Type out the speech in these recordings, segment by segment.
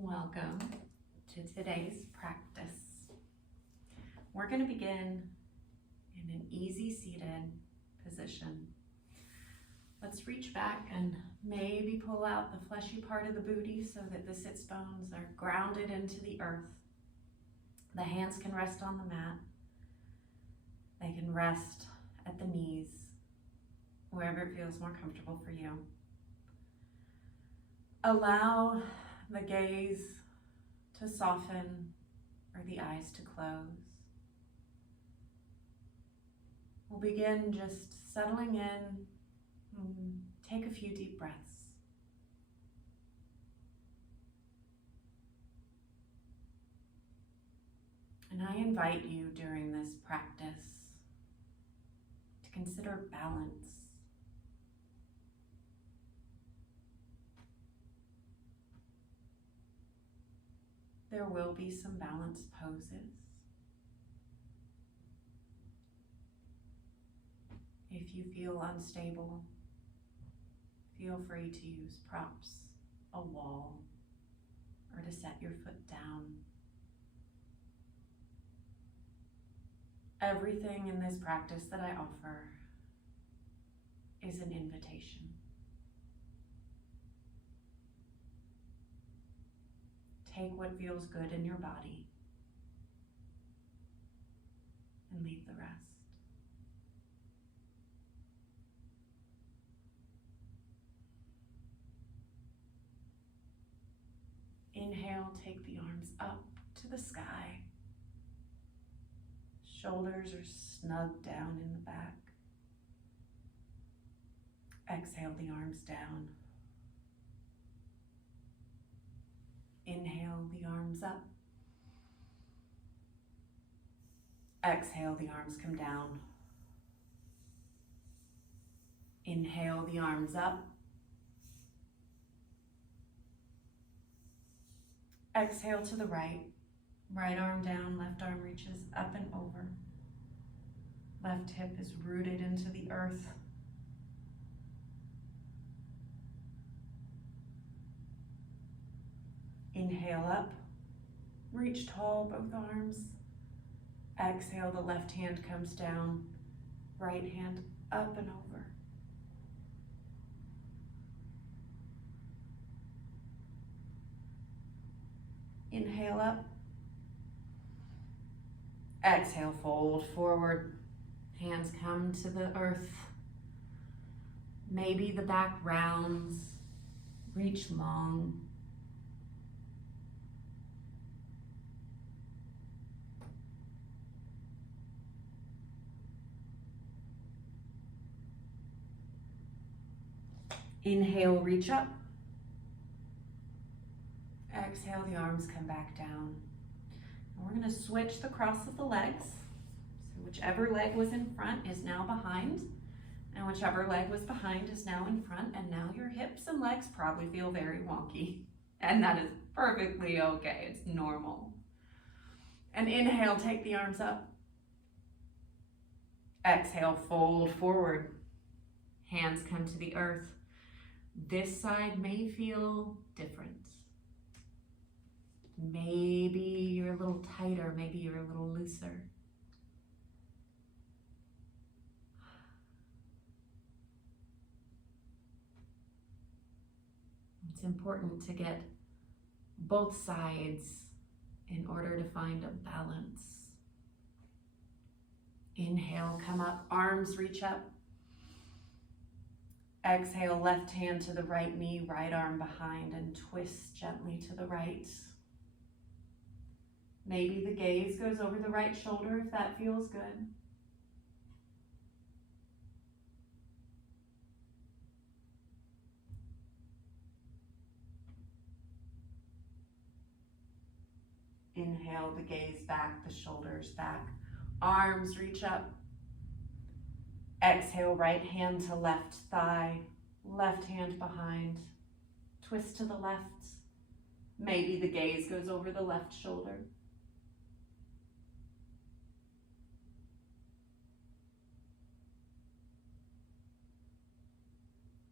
Welcome to today's practice. We're going to begin in an easy seated position. Let's reach back and maybe pull out the fleshy part of the booty so that the sits bones are grounded into the earth. The hands can rest on the mat. They can rest at the knees, wherever it feels more comfortable for you. Allow the gaze to soften or the eyes to close. We'll begin just settling in. Take a few deep breaths. And I invite you during this practice to consider balance. There will be some balance poses. If you feel unstable, feel free to use props, a wall, or to set your foot down. Everything in this practice that I offer is an invitation. Take what feels good in your body and leave the rest. Inhale, take the arms up to the sky. Shoulders are snug down in the back. Exhale the arms down. Inhale the arms up. Exhale, the arms come down. Inhale the arms up. Exhale to the right. Right arm down, left arm reaches up and over. Left hip is rooted into the earth. Inhale up, reach tall, both arms. Exhale, the left hand comes down, right hand up and over. Inhale up. Exhale, fold forward. Hands come to the earth. Maybe the back rounds, reach long. Inhale, reach up. Exhale, the arms come back down. And we're going to switch the cross of the legs. So whichever leg was in front is now behind, and whichever leg was behind is now in front. And now your hips and legs probably feel very wonky, and that is perfectly okay. It's normal. And inhale, take the arms up. Exhale, fold forward. Hands come to the earth. This side may feel different. Maybe you're a little tighter, maybe you're a little looser. It's important to get both sides in order to find a balance. Inhale, come up, arms reach up. Exhale, left hand to the right knee, right arm behind, and twist gently to the right. Maybe the gaze goes over the right shoulder if that feels good. Inhale, the gaze back, the shoulders back. Arms reach up. Exhale, right hand to left thigh, left hand behind. Twist to the left. Maybe the gaze goes over the left shoulder.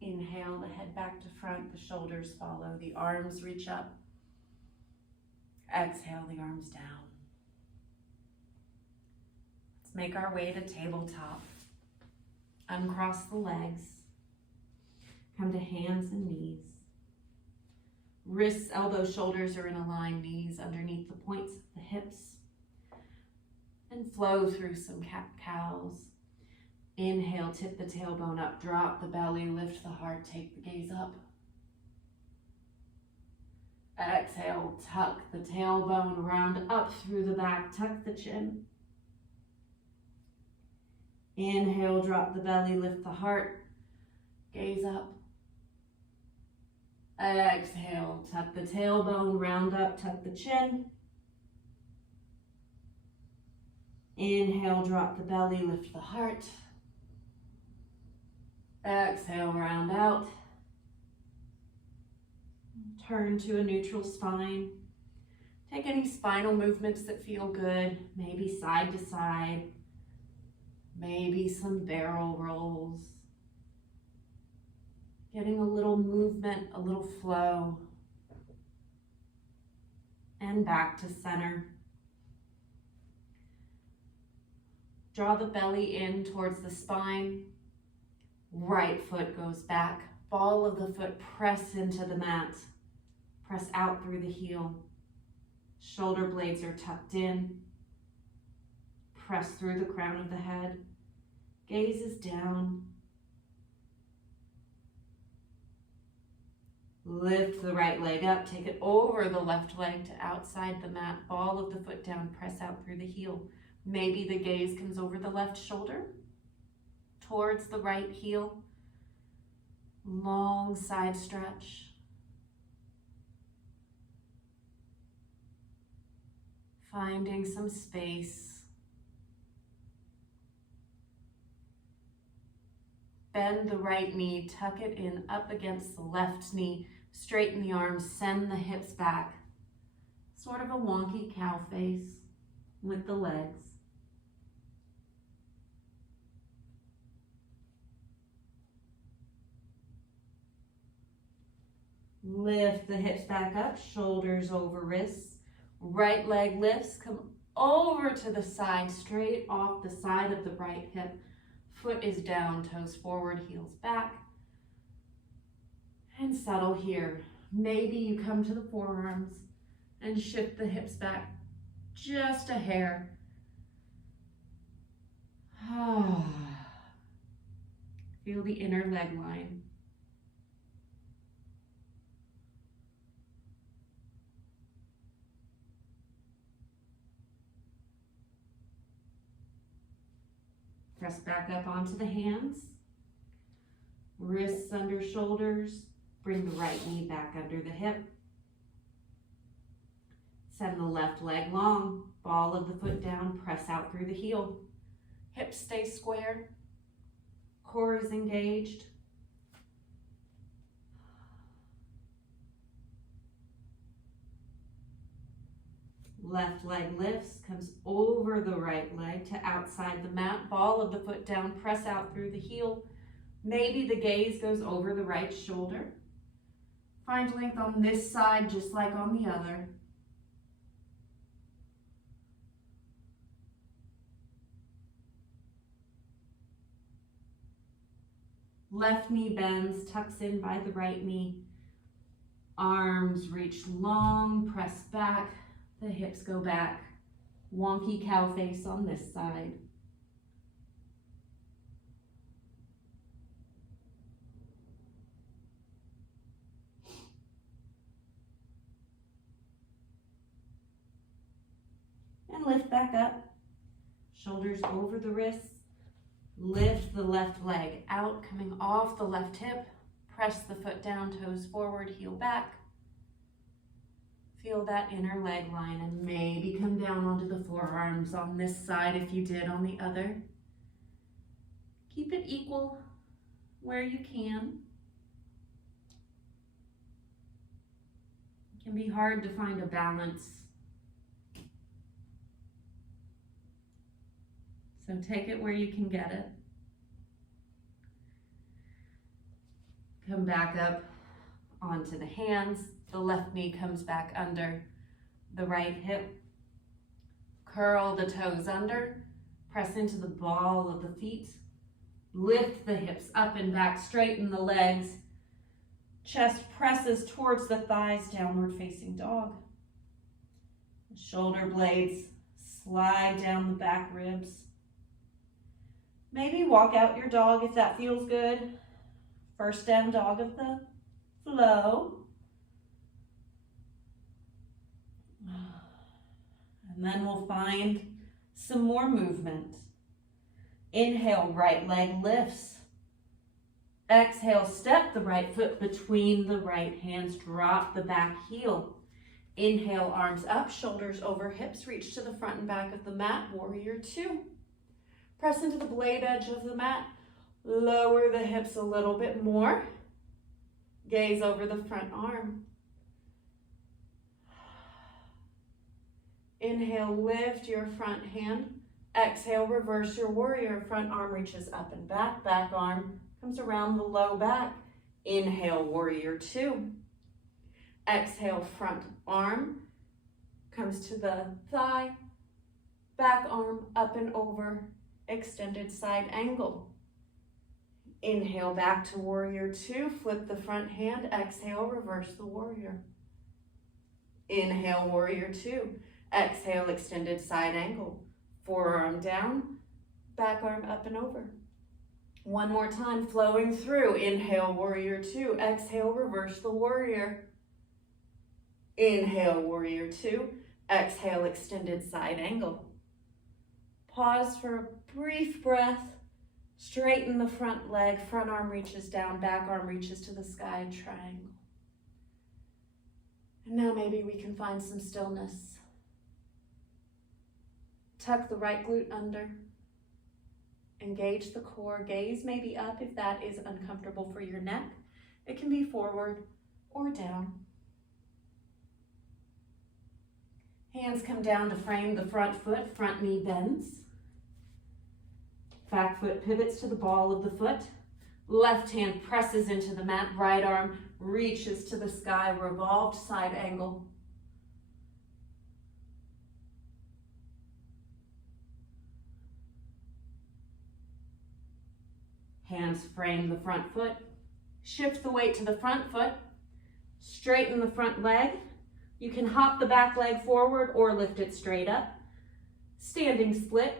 Inhale, the head back to front, the shoulders follow, the arms reach up. Exhale the arms down. Let's make our way to tabletop. Uncross the legs. Come to hands and knees. Wrists, elbows, shoulders are in a line, knees underneath the points of the hips. And flow through some cat-cows. Inhale, tip the tailbone up, drop the belly, lift the heart, take the gaze up. Exhale, tuck the tailbone, round up through the back, tuck the chin. Inhale, drop the belly, lift the heart, gaze up. Exhale, tuck the tailbone, round up, tuck the chin. Inhale, drop the belly, lift the heart. Exhale, round out. Turn to a neutral spine. Take any spinal movements that feel good, maybe side to side, maybe some barrel rolls. Getting a little movement, a little flow. And back to center. Draw the belly in towards the spine. Right foot goes back. Ball of the foot press into the mat. Press out through the heel. Shoulder blades are tucked in. Press through the crown of the head. Gaze is down. Lift the right leg up. Take it over the left leg to outside the mat. Ball of the foot down. Press out through the heel. Maybe the gaze comes over the left shoulder, towards the right heel. Long side stretch. Finding some space. Bend the right knee, tuck it in up against the left knee. Straighten the arms, send the hips back. Sort of a wonky cow face with the legs. Lift the hips back up, shoulders over wrists. Right leg lifts, come over to the side, straight off the side of the right hip. Foot is down, toes forward, heels back. And settle here. Maybe you come to the forearms and shift the hips back just a hair. Feel the inner leg line. Press back up onto the hands. Wrists under shoulders. Bring the right knee back under the hip. Send the left leg long. Ball of the foot down. Press out through the heel. Hips stay square. Core is engaged. Left leg lifts, comes over the right leg to outside the mat. Ball of the foot down, press out through the heel. Maybe the gaze goes over the right shoulder. Find length on this side just like on the other. Left knee bends, tucks in by the right knee. Arms reach long, press back. The hips go back. Wonky cow face on this side. And lift back up. Shoulders over the wrists. Lift the left leg out, coming off the left hip. Press the foot down, toes forward, heel back. Feel that inner leg line and maybe come down onto the forearms on this side if you did on the other. Keep it equal where you can. It can be hard to find a balance. So take it where you can get it. Come back up onto the hands. The left knee comes back under. the right hip. Curl the toes under. Press into the ball of the feet. Lift the hips up and back. Straighten the legs. Chest presses towards the thighs. Downward facing dog. Shoulder blades slide down the back ribs. Maybe walk out your dog if that feels good. First down dog of the flow. And then we'll find some more movement. Inhale, right leg lifts. Exhale, step the right foot between the right hands. Drop the back heel. Inhale, arms up, shoulders over hips. Reach to the front and back of the mat. Warrior two. Press into the blade edge of the mat. Lower the hips a little bit more. Gaze over the front arm. Inhale, lift your front hand. Exhale, reverse your warrior. Front arm reaches up and back. Back arm comes around the low back. Inhale, warrior two. Exhale, front arm comes to the thigh. Back arm up and over. Extended side angle. Inhale, back to warrior two. Flip the front hand. Exhale, reverse the warrior. Inhale, warrior two. Exhale, extended side angle. Forearm down, back arm up and over. One more time, flowing through. Inhale, warrior two. Exhale, reverse the warrior. Inhale, warrior two. Exhale, extended side angle. Pause for a brief breath. Straighten the front leg. Front arm reaches down, back arm reaches to the sky, triangle. And now maybe we can find some stillness. Tuck the right glute under. Engage the core. Gaze maybe up if that is uncomfortable for your neck. It can be forward or down. Hands come down to frame the front foot. Front knee bends. Back foot pivots to the ball of the foot. Left hand presses into the mat. Right arm reaches to the sky. Revolved side angle. Hands frame the front foot. Shift the weight to the front foot. Straighten the front leg. You can hop the back leg forward or lift it straight up. Standing split.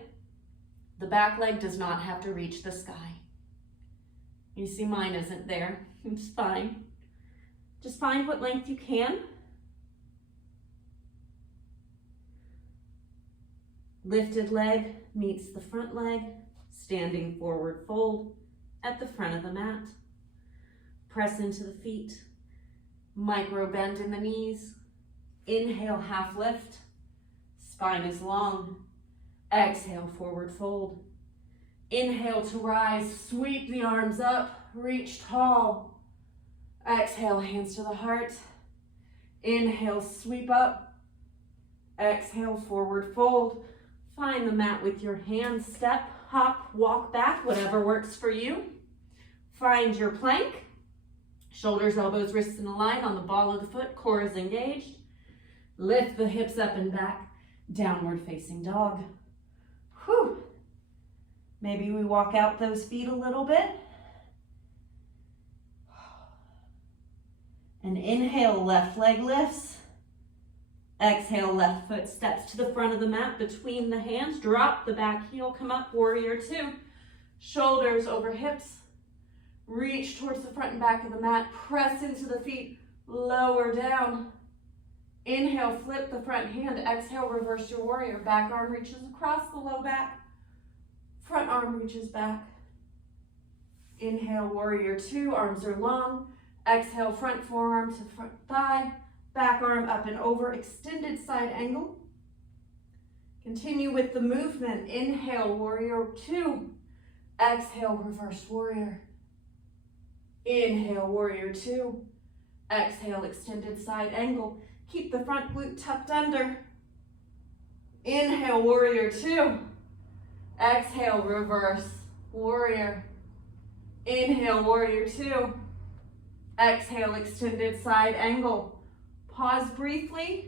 The back leg does not have to reach the sky. You see mine isn't there. It's fine. Just find what length you can. Lifted leg meets the front leg. Standing forward fold at the front of the mat. Press into the feet. Micro bend in the knees. Inhale, half lift. Spine is long. Exhale, forward fold. Inhale to rise. Sweep the arms up. Reach tall. Exhale, hands to the heart. Inhale, sweep up. Exhale, forward fold. Find the mat with your hands. Step, hop, walk back, whatever works for you. Find your plank. Shoulders, elbows, wrists in a line on the ball of the foot. Core is engaged. Lift the hips up and back. Downward facing dog. Whew. Maybe we walk out those feet a little bit. And inhale, left leg lifts. Exhale, left foot steps to the front of the mat between the hands. Drop the back heel, come up, warrior two. Shoulders over hips. Reach towards the front and back of the mat. Press into the feet, lower down. Inhale, flip the front hand. Exhale, reverse your warrior. Back arm reaches across the low back. Front arm reaches back. Inhale, warrior two, arms are long. Exhale, front forearm to front thigh. Back arm up and over, extended side angle. Continue with the movement. Inhale, warrior two. Exhale, reverse warrior. Inhale, warrior two. Exhale, extended side angle. Keep the front glute tucked under. Inhale, warrior two. Exhale, reverse warrior. Inhale, warrior two. Exhale, extended side angle. Pause briefly.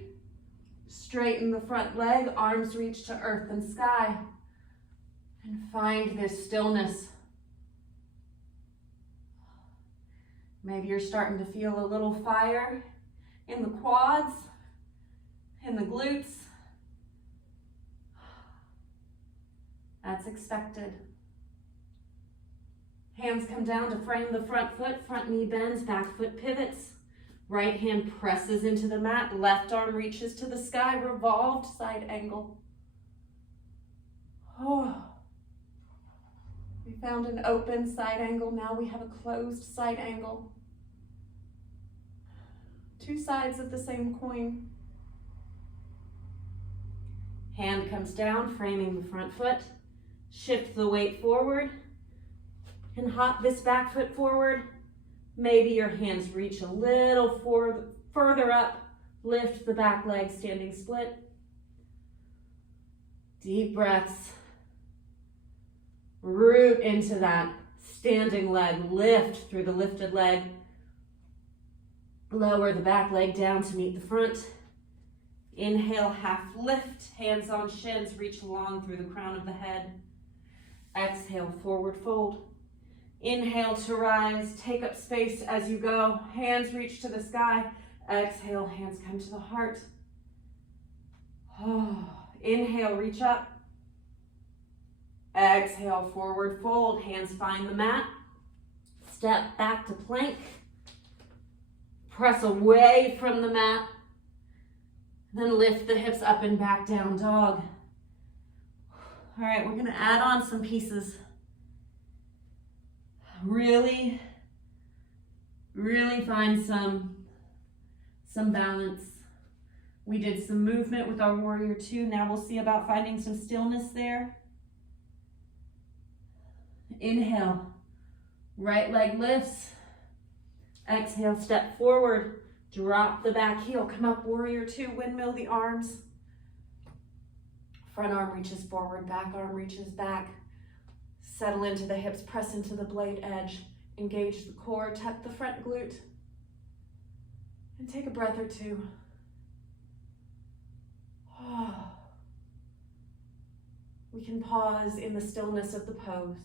Straighten the front leg, arms reach to earth and sky. And find this stillness. Maybe you're starting to feel a little fire in the quads, in the glutes. That's expected. Hands come down to frame the front foot, front knee bends, back foot pivots. Right hand presses into the mat, left arm reaches to the sky, revolved side angle. Oh. We found an open side angle, now we have a closed side angle. Two sides of the same coin. Hand comes down, framing the front foot. Shift the weight forward and hop this back foot forward. Maybe your hands reach a little further up. Lift the back leg, standing split. Deep breaths. Root into that standing leg. Lift through the lifted leg. Lower the back leg down to meet the front. Inhale, half lift. Hands on shins, reach long through the crown of the head. Exhale, forward fold. Inhale to rise, take up space as you go. Hands reach to the sky. Exhale, hands come to the heart. Oh. Inhale, reach up. Exhale, forward fold. Hands find the mat. Step back to plank. Press away from the mat. Then lift the hips up and back, down dog. All right, we're gonna add on some pieces. Really find some balance. We did some movement with our warrior two. Now we'll see about finding some stillness there. Inhale, right leg lifts. Exhale, step forward. Drop the back heel, come up, warrior two, windmill the arms. Front arm reaches forward, back arm reaches back. Settle into the hips, press into the blade edge. Engage the core, tuck the front glute. And take a breath or two. We can pause in the stillness of the pose.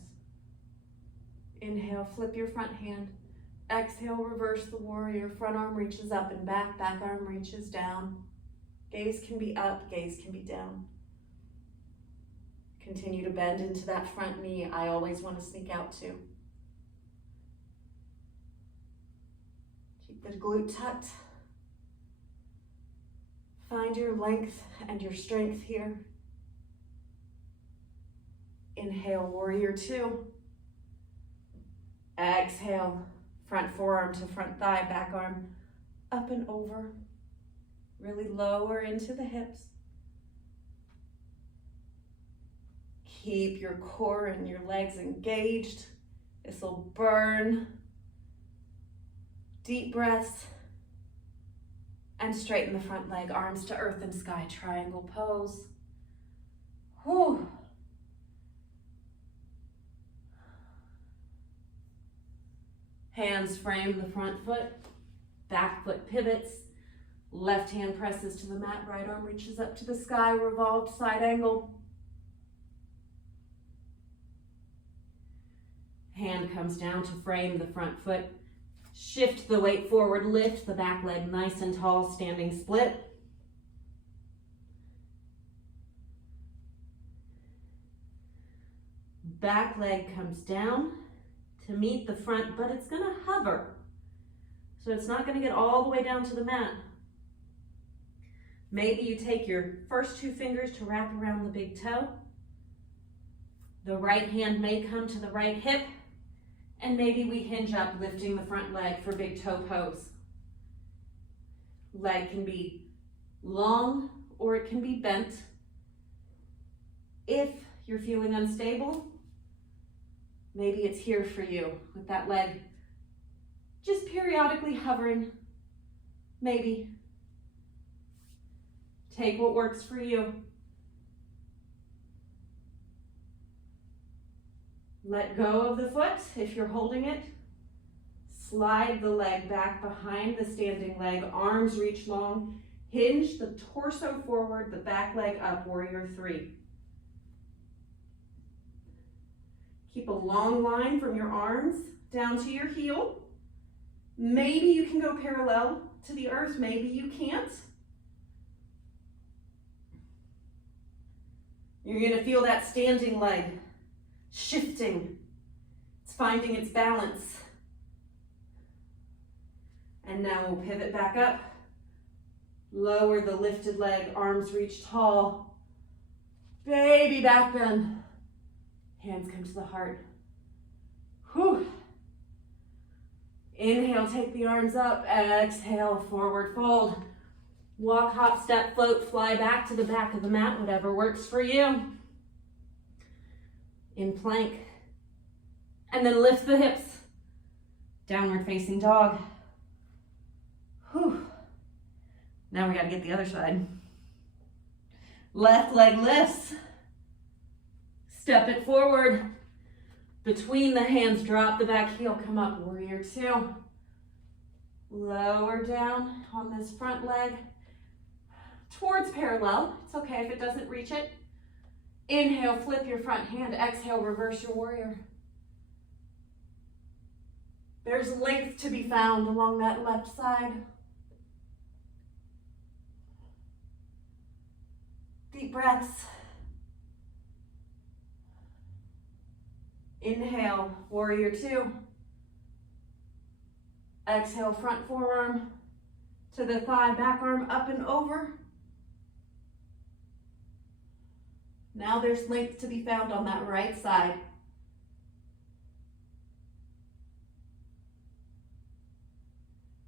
Inhale, flip your front hand. Exhale, reverse the warrior. Front arm reaches up and back, back arm reaches down. Gaze can be up, gaze can be down. Continue to bend into that front knee. I always want to sneak out to. Keep the glute tucked. Find your length and your strength here. Inhale, warrior two. Exhale, front forearm to front thigh, back arm up and over. Really lower into the hips. Keep your core and your legs engaged. This will burn. Deep breaths. And straighten the front leg, arms to earth and sky, triangle pose. Whew. Hands frame the front foot, back foot pivots, left hand presses to the mat, right arm reaches up to the sky, revolved side angle. Hand comes down to frame the front foot. Shift the weight forward, lift the back leg nice and tall, standing split. Back leg comes down to meet the front, but it's gonna hover. So it's not gonna get all the way down to the mat. Maybe you take your first two fingers to wrap around the big toe. The right hand may come to the right hip. And maybe we hinge up, lifting the front leg for big toe pose. Leg can be long or it can be bent. If you're feeling unstable, maybe it's here for you with that leg just periodically hovering. Maybe. Take what works for you. Let go of the foot if you're holding it. Slide the leg back behind the standing leg. Arms reach long. Hinge the torso forward, the back leg up, warrior three. Keep a long line from your arms down to your heel. Maybe you can go parallel to the earth, maybe you can't. You're going to feel that standing leg shifting. It's finding its balance. And now we'll pivot back up. Lower the lifted leg, arms reach tall. Baby back bend. Hands come to the heart. Whew. Inhale, take the arms up. Exhale, forward fold. Walk, hop, step, float, fly back to the back of the mat, whatever works for you. In plank. And then lift the hips. Downward facing dog. Whew. Now we gotta get the other side. Left leg lifts. Step it forward. Between the hands, drop the back heel, come up, warrior two. Lower down on this front leg. Towards parallel. It's okay if it doesn't reach it. Inhale, flip your front hand. Exhale, reverse your warrior. There's length to be found along that left side. Deep breaths. Inhale, warrior two. Exhale, front forearm to the thigh, back arm up and over. Now there's length to be found on that right side.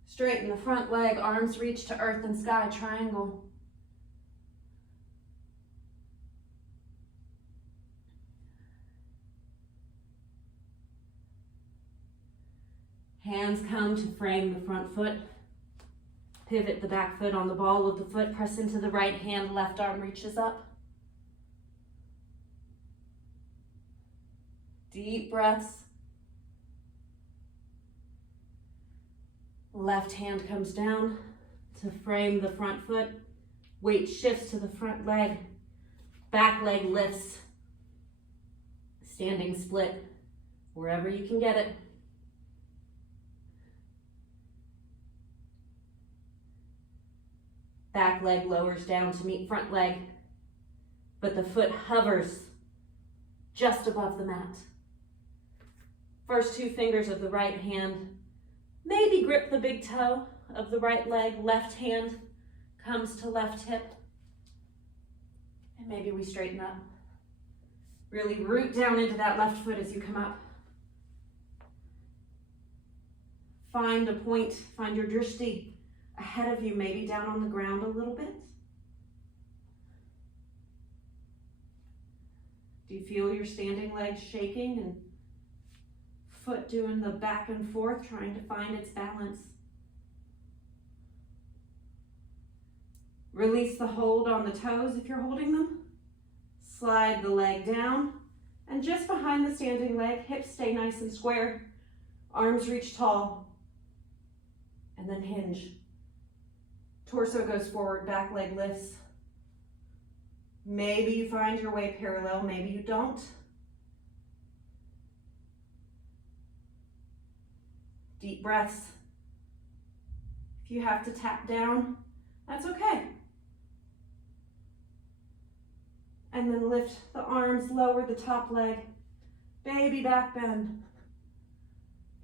Straighten the front leg, arms reach to earth and sky, triangle. Hands come to frame the front foot. Pivot the back foot on the ball of the foot. Press into the right hand, left arm reaches up. Deep breaths. Left hand comes down to frame the front foot. Weight shifts to the front leg. Back leg lifts. Standing split, wherever you can get it. Back leg lowers down to meet front leg, but the foot hovers just above the mat. First two fingers of the right hand, maybe grip the big toe of the right leg. Left hand comes to left hip. And maybe we straighten up. Really root down into that left foot as you come up. Find a point, find your drishti ahead of you, maybe down on the ground a little bit. Do you feel your standing leg shaking and foot doing the back and forth, trying to find its balance? Release the hold on the toes if you're holding them. Slide the leg down, and just behind the standing leg, hips stay nice and square. Arms reach tall, and then hinge. Torso goes forward, back leg lifts. Maybe you find your way parallel, maybe you don't. Deep breaths. If you have to tap down, that's okay. And then lift the arms, lower the top leg. Baby back bend.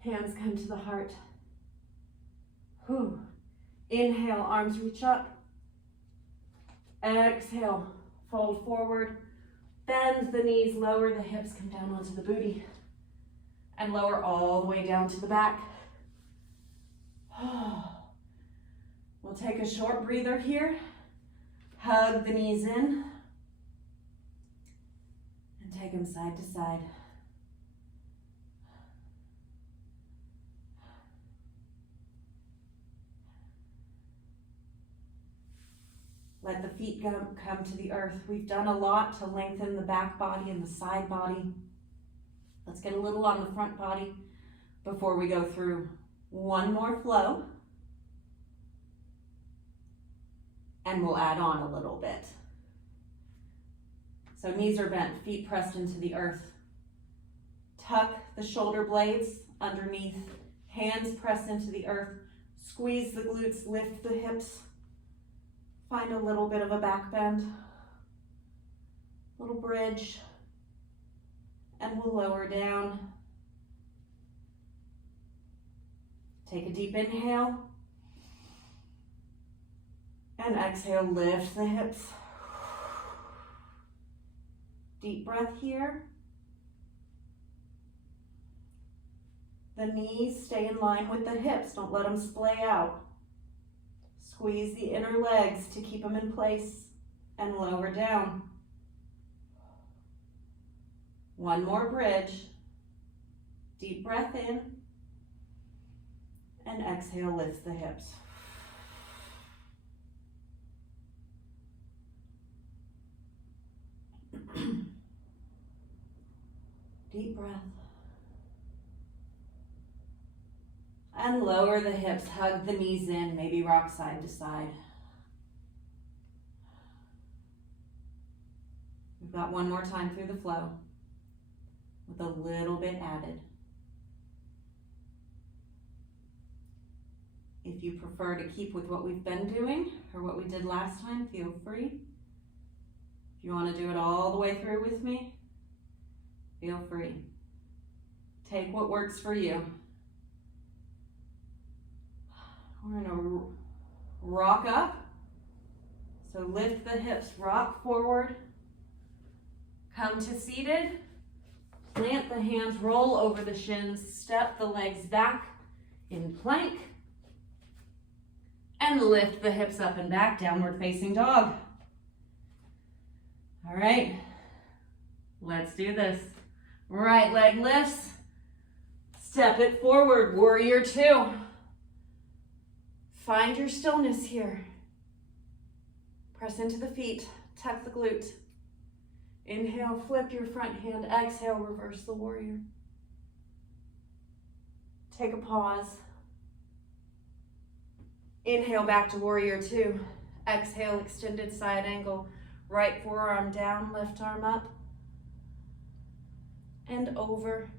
Hands come to the heart. Whew. Inhale, arms reach up. Exhale, fold forward. Bend the knees, lower the hips, come down onto the booty. And lower all the way down to the back. We'll take a short breather here. Hug the knees in. And take them side to side. Let the feet come to the earth. We've done a lot to lengthen the back body and the side body. Let's get a little on the front body before we go through one more flow. and we'll add on a little bit. So knees are bent, feet pressed into the earth. Tuck the shoulder blades underneath, hands press into the earth. Squeeze the glutes, lift the hips. Find a little bit of a back bend, little bridge, and we'll lower down. Take a deep inhale, and exhale, lift the hips. Deep breath here. The knees stay in line with the hips, don't let them splay out. Squeeze the inner legs to keep them in place and lower down. One more bridge. Deep breath in and exhale, lift the hips. Deep breath. And lower the hips, hug the knees in, maybe rock side to side. We've got one more time through the flow with a little bit added. If you prefer to keep with what we've been doing or what we did last time, feel free. If you want to do it all the way through with me, feel free. Take what works for you. We're gonna rock up. So lift the hips, rock forward. Come to seated. Plant the hands, roll over the shins, step the legs back in plank. And lift the hips up and back, downward facing dog. All right, let's do this. Right leg lifts. Step it forward, warrior two. Find your stillness here. Press into the feet, tuck the glute. Inhale, flip your front hand. Exhale, reverse the warrior. Take a pause. Inhale, back to warrior two. Exhale, extended side angle. Right forearm down, left arm up. And over.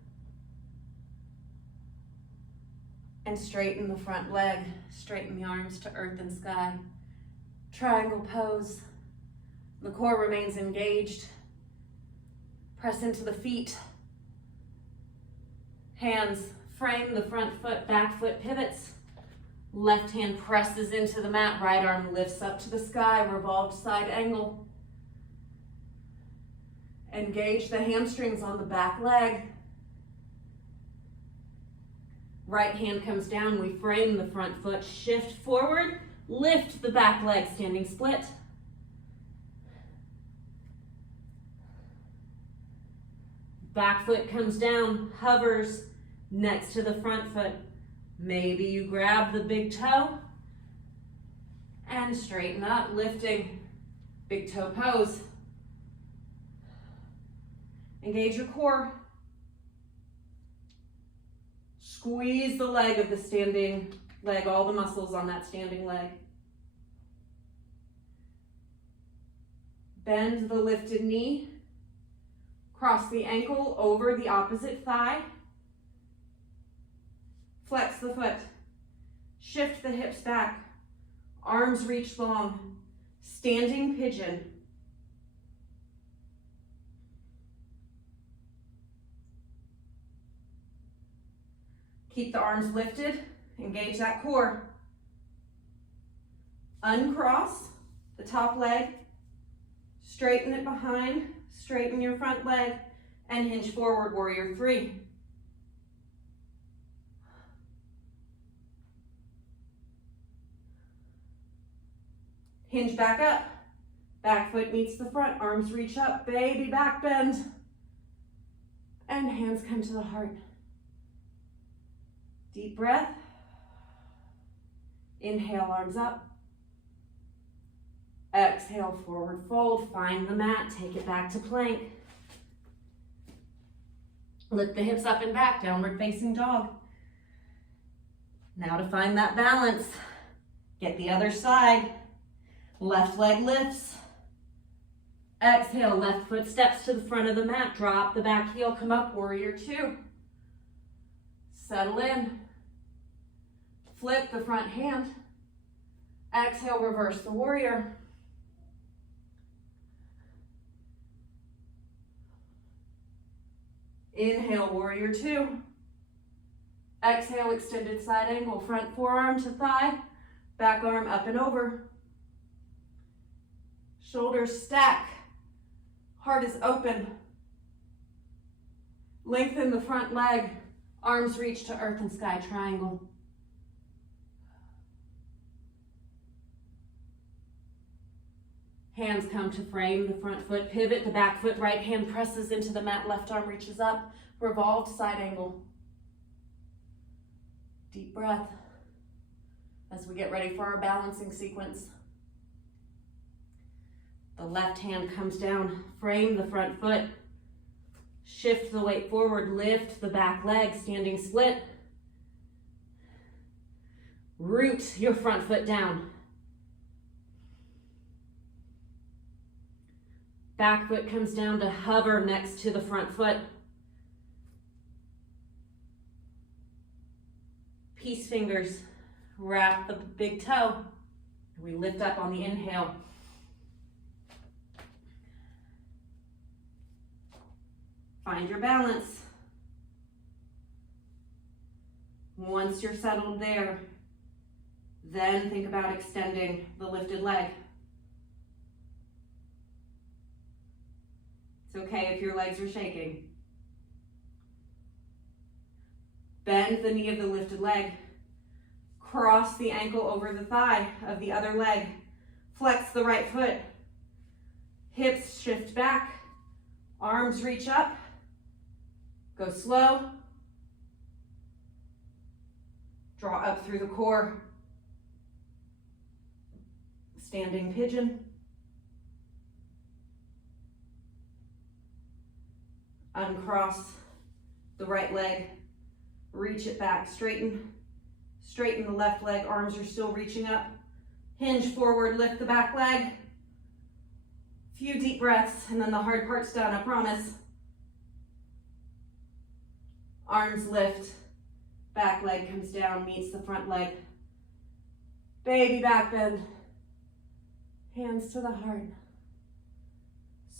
And straighten the front leg, straighten the arms to earth and sky. Triangle pose. The core remains engaged. Press into the feet. Hands frame the front foot, back foot pivots. Left hand presses into the mat, right arm lifts up to the sky, revolved side angle. Engage the hamstrings on the back leg. Right hand comes down, we frame the front foot, shift forward, lift the back leg, standing split. Back foot comes down, hovers next to the front foot. Maybe you grab the big toe and straighten up, lifting, big toe pose. Engage your core. Squeeze the leg of the standing leg, all the muscles on that standing leg. Bend the lifted knee. Cross the ankle over the opposite thigh. Flex the foot. Shift the hips back. Arms reach long. Standing pigeon. Keep the arms lifted. Engage that core. Uncross the top leg. Straighten it behind. Straighten your front leg. And hinge forward, warrior three. Hinge back up. Back foot meets the front. Arms reach up. Baby back bend. And hands come to the heart. Deep breath. Inhale, arms up. Exhale, forward fold. Find the mat. Take it back to plank. Lift the hips up and back. Downward facing dog. Now to find that balance. Get the other side. Left leg lifts. Exhale, left foot steps to the front of the mat. Drop the back heel, come up, warrior two. Settle in. Flip the front hand. Exhale, reverse the warrior. Inhale, warrior two. Exhale, extended side angle, front forearm to thigh, back arm up and over. Shoulders stack, heart is open. Lengthen the front leg, arms reach to earth and sky triangle. Hands come to frame the front foot, pivot the back foot, right hand presses into the mat, left arm reaches up, revolved side angle. Deep breath as we get ready for our balancing sequence. The left hand comes down, frame the front foot, shift the weight forward, lift the back leg, standing split. Root your front foot down. Back foot comes down to hover next to the front foot. Peace fingers, wrap the big toe. We lift up on the inhale. Find your balance. Once you're settled there, then think about extending the lifted leg. It's okay if your legs are shaking. Bend the knee of the lifted leg. Cross the ankle over the thigh of the other leg. Flex the right foot. Hips shift back. Arms reach up. Go slow. Draw up through the core. Standing pigeon. Uncross the right leg. Reach it back, straighten the left leg, arms are still reaching up. Hinge forward, lift the back leg. Few deep breaths, and then the hard part's done, I promise. Arms lift, back leg comes down, meets the front leg. Baby back bend. Hands to the heart.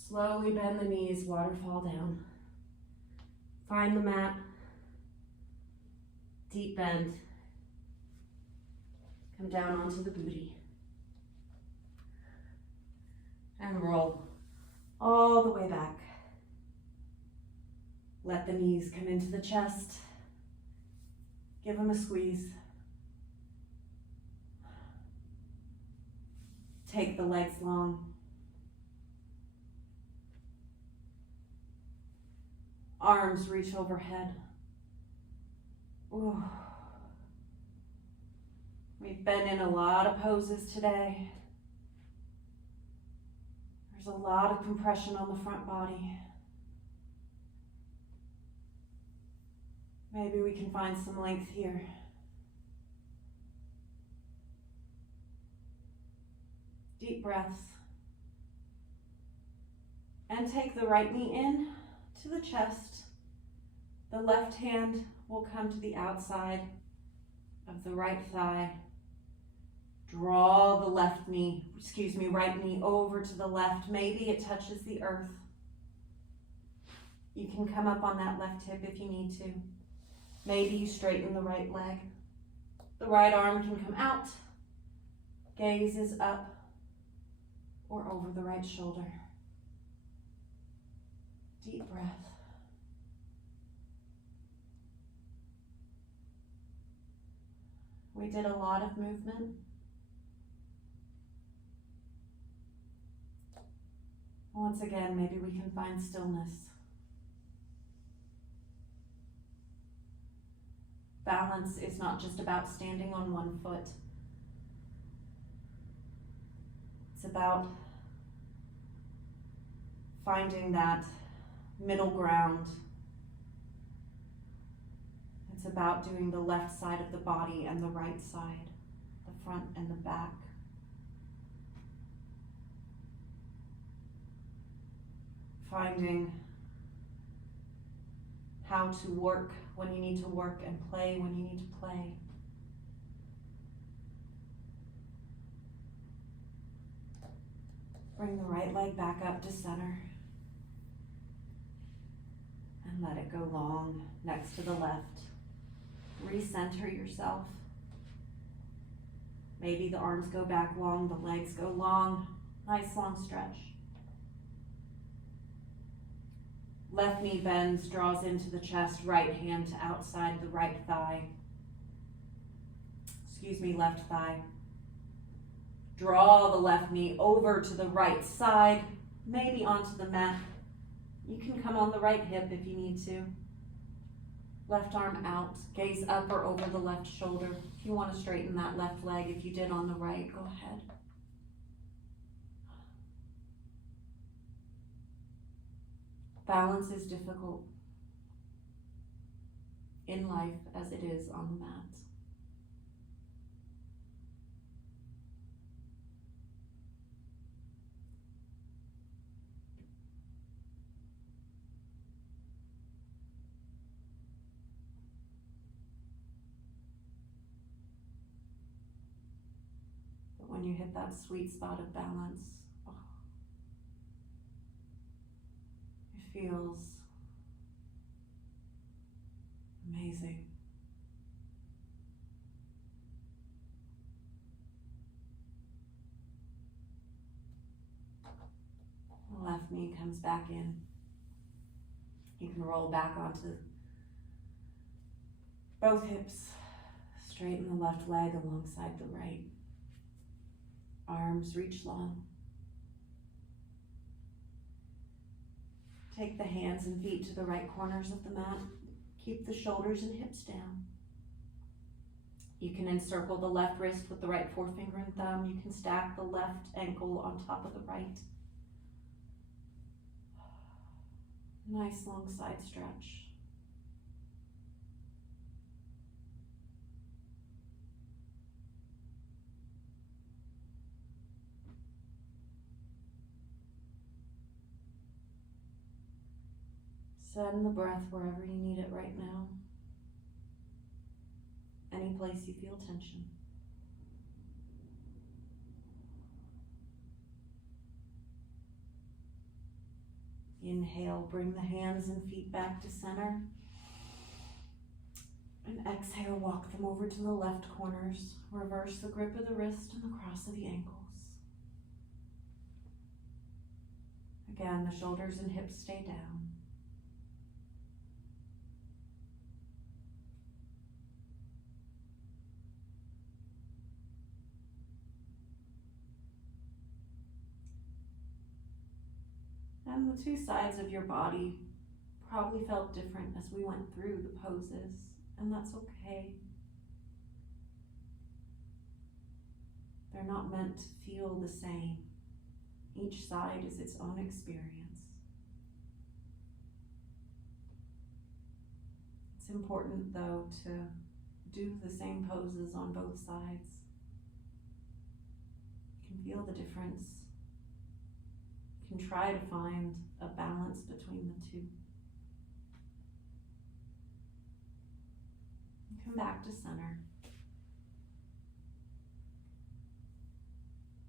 Slowly bend the knees, waterfall down. Find the mat. Deep bend. Come down onto the booty. And roll all the way back. Let the knees come into the chest. Give them a squeeze. Take the legs long. Arms reach overhead. Ooh. We've been in a lot of poses today. There's a lot of compression on the front body. Maybe we can find some length here. Deep breaths. And take the right knee in to the chest. The left hand will come to the outside of the right thigh. Draw the right knee over to the left. Maybe it touches the earth. You can come up on that left hip if you need to. Maybe you straighten the right leg. The right arm can come out. Gaze is up or over the right shoulder. Deep breath. We did a lot of movement. Once again, maybe we can find stillness. Balance is not just about standing on one foot. It's about finding that middle ground. It's about doing the left side of the body and the right side, the front and the back. finding how to work when you need to work and play when you need to play. Bring the right leg back up to center and let it go long next to the left. Recenter yourself. Maybe the arms go back long, the legs go long. Nice long stretch. Left knee bends, draws into the chest, right hand to outside the right thigh. Left thigh. Draw the left knee over to the right side, maybe onto the mat. You can come on the right hip if you need to. Left arm out, gaze up or over the left shoulder. If you want to straighten that left leg, if you did on the right, go ahead. Balance is difficult in life as it is on the mat. But when you hit that sweet spot of balance, it feels amazing. The left knee comes back in. You can roll back onto both hips. Straighten the left leg alongside the right. Arms reach long. Take the hands and feet to the right corners of the mat. Keep the shoulders and hips down. You can encircle the left wrist with the right forefinger and thumb. You can stack the left ankle on top of the right. Nice long side stretch. Send the breath wherever you need it right now. Any place you feel tension. Inhale, bring the hands and feet back to center. And exhale, walk them over to the left corners. Reverse the grip of the wrist and the cross of the ankles. Again, the shoulders and hips stay down. And the two sides of your body probably felt different as we went through the poses, and that's okay. They're not meant to feel the same. Each side is its own experience. It's important, though, to do the same poses on both sides. You can feel the difference. Can try to find a balance between the two. Come back to center.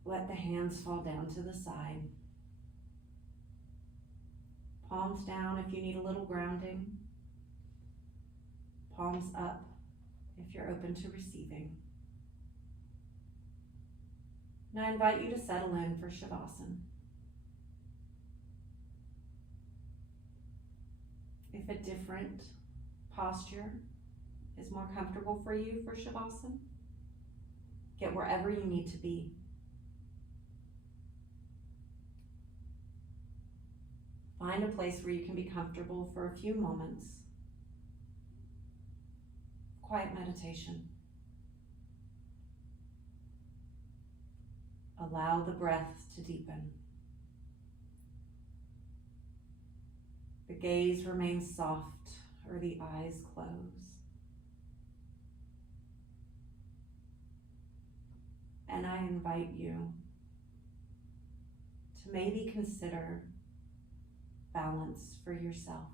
Let the hands fall down to the side. Palms down if you need a little grounding. Palms up if you're open to receiving. Now I invite you to settle in for Shavasana. If a different posture is more comfortable for you for Shavasana, get wherever you need to be. Find a place where you can be comfortable for a few moments. Quiet meditation. Allow the breath to deepen. The gaze remains soft or the eyes close. And I invite you to maybe consider balance for yourself.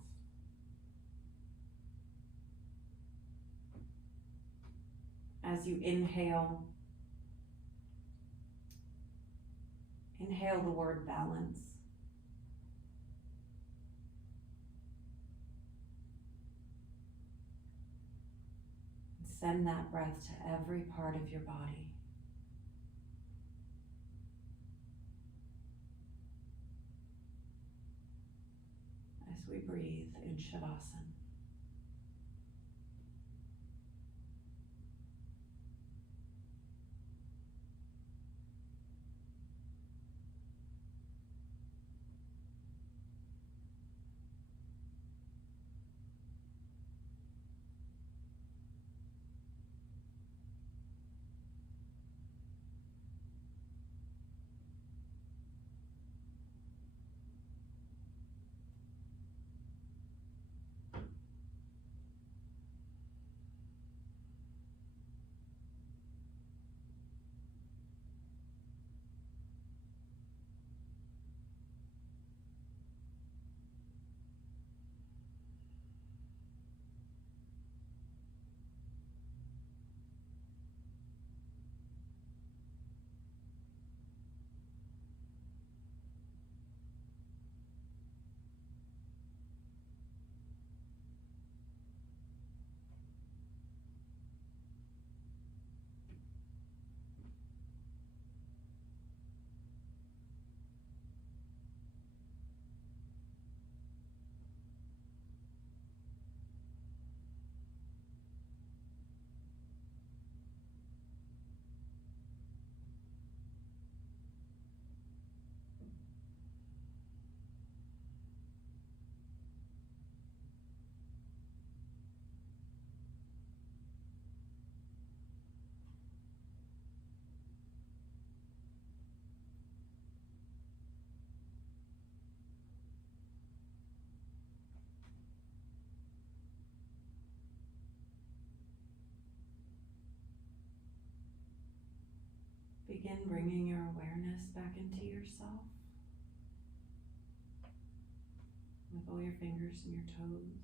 As you inhale, inhale the word balance. And send that breath to every part of your body. As we breathe in Shavasana. Begin bringing your awareness back into yourself. Wiggle your fingers and your toes.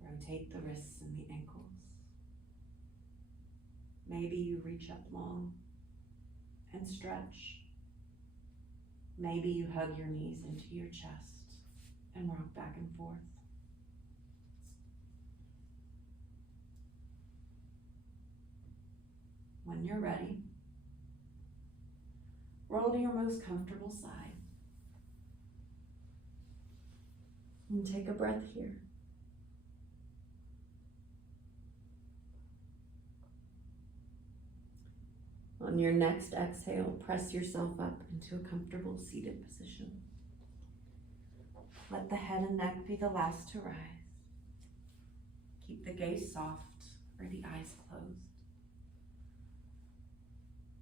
Rotate the wrists and the ankles. Maybe you reach up long and stretch. Maybe you hug your knees into your chest and rock back and forth. When you're ready, roll to your most comfortable side. And take a breath here. On your next exhale, press yourself up into a comfortable seated position. Let the head and neck be the last to rise. Keep the gaze soft or the eyes closed.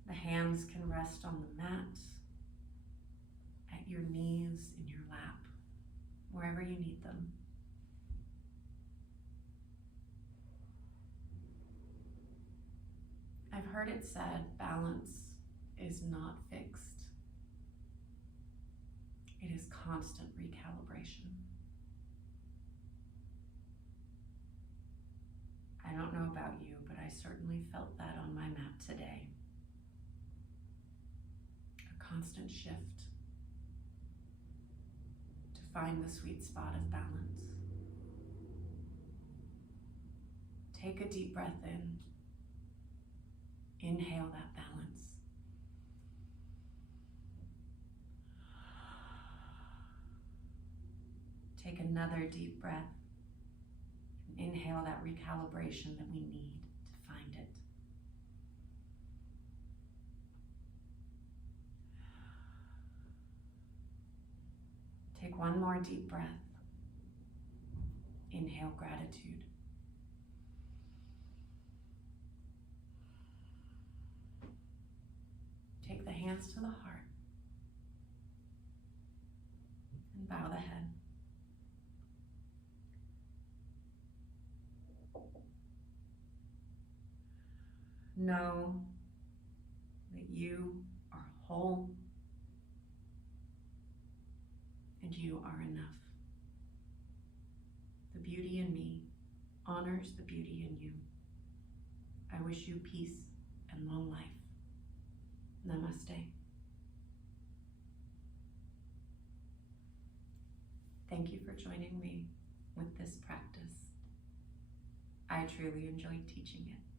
The hands can rest on the mat, at your knees, in your lap, wherever you need them. I've heard it said balance is not fixed. It is constant recalibration. I don't know about you, but I certainly felt that on my mat today. A constant shift to find the sweet spot of balance. Take a deep breath in. Inhale that balance. Take another deep breath. And inhale that recalibration that we need to find it. Take one more deep breath. Inhale gratitude. Take the hands to the heart and bow the head. Know that you are whole and you are enough. The beauty in me honors the beauty in you. I wish you peace and long life. Namaste. Thank you for joining me with this practice. I truly enjoyed teaching it.